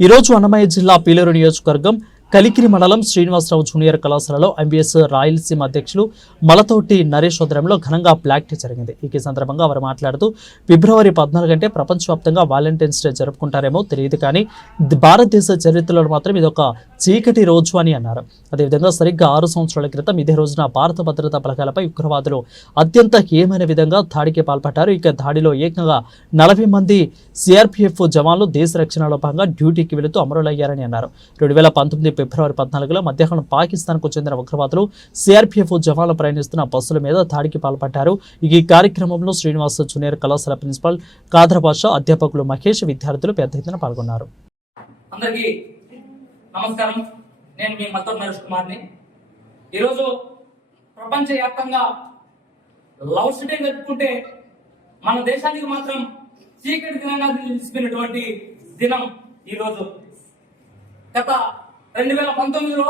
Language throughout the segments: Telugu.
ఈ రోజు అన్నమయ్య జిల్లా పీలేరు నియోజకవర్గం కలికిరి మండలం శ్రీనివాసరావు జూనియర్ కళాశాలలో ఎంబీఎస్ రాయలసీమ అధ్యక్షులు మలతోటి నరేష్ ఆధ్వర్యంలో ఘనంగా బ్లాక్ టీ జరిగింది. ఈ సందర్భంగా వారు మాట్లాడుతూ ఫిబ్రవరి 14 అంటే ప్రపంచవ్యాప్తంగా వాలంటైన్స్ డే జరుపుకుంటారేమో తెలియదు, కానీ భారతదేశ చరిత్రలో మాత్రం ఇది ఒక చీకటి రోజు అని అన్నారు. అదేవిధంగా సరిగ్గా 6 సంవత్సరాల క్రితం ఇదే రోజున భారత భద్రతా బలగాలపై ఉగ్రవాదులు అత్యంత హేయమైన విధంగా దాడికి పాల్పడ్డారు. ఇక దాడిలో ఏకంగా 40 మంది సిఆర్పీఎఫ్ జవాన్లు దేశ రక్షణలో భాగంగా డ్యూటీకి వెళుతూ అమరులయ్యారని అన్నారు. 2019 ఫిబ్రవరి 14లో మధ్యాహ్నం పాకిస్తాన్కు చెందిన ఉగ్రవాదులు సిఆర్పీఎఫ్ జవాన్లు ప్రయాణిస్తున్న బస్సుల మీద దాడికి పాల్పడ్డారు. ఈ కార్యక్రమంలో శ్రీనివాస జూనియర్ కళాశాల ప్రిన్సిపల్ కాదర్ బాషా, అధ్యాపకులు మహేష్, విద్యార్థులు పెద్ద ఎత్తున పాల్గొన్నారు. అందరికీ నమస్కారం. నేను మీ మల్తోటి నరేష్ కుమార్ని. ఈరోజు ప్రపంచవ్యాప్తంగా లవ్ డే జరుపుకుంటే మన దేశానికి మాత్రం చీకటి దినంగా నిలిచిపోయినటువంటి దినం ఈరోజు. గత 2019లో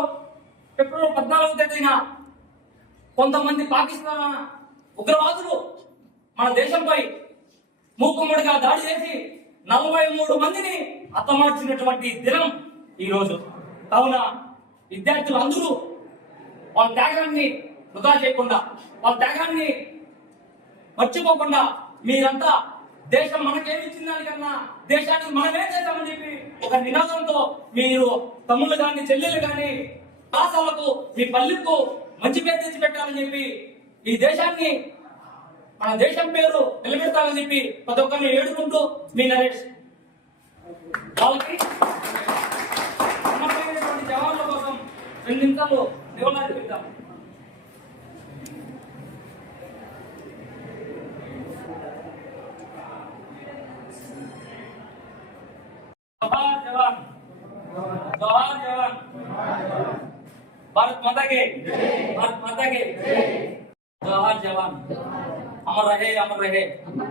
ఫిబ్రవరి 14వ తేదీన కొంతమంది పాకిస్తాన్ ఉగ్రవాదులు మన దేశంపై మూకుమ్మడిగా దాడి చేసి 43 మందిని హతమార్చినటువంటి దినం ఈరోజు. కావున విద్యార్థులు అందరూ వాళ్ళ త్యాగాన్ని వృధా చేయకుండా, వాళ్ళ త్యాగాన్ని మర్చిపోకుండా మీరంతా దేశం మనకేమిచ్చిన దానికన్నా దేశానికి మనమే చేద్దామని చెప్పి ఒక నినాదంతో మీరు తమ్ముళ్ళు కానీ చెల్లెళ్ళు కానీ పాసాలకు మీ పల్లెకు మంచి పేరు తెచ్చి పెట్టాలని చెప్పి ఈ దేశాన్ని మన దేశం పేరు నిలబెడతామని చెప్పి ప్రతి ఒక్కరిని ఏడుకుంటూ మీ నరేష్ వాళ్ళకి జవాన్ల కోసం 2 నిమిషాలు నివాళులర్పిద్దాం. जोहार जवान, जोहार जवान, भारत माता के, भारत माता के, जोहार जवान, अमर रहे, अमर रहे।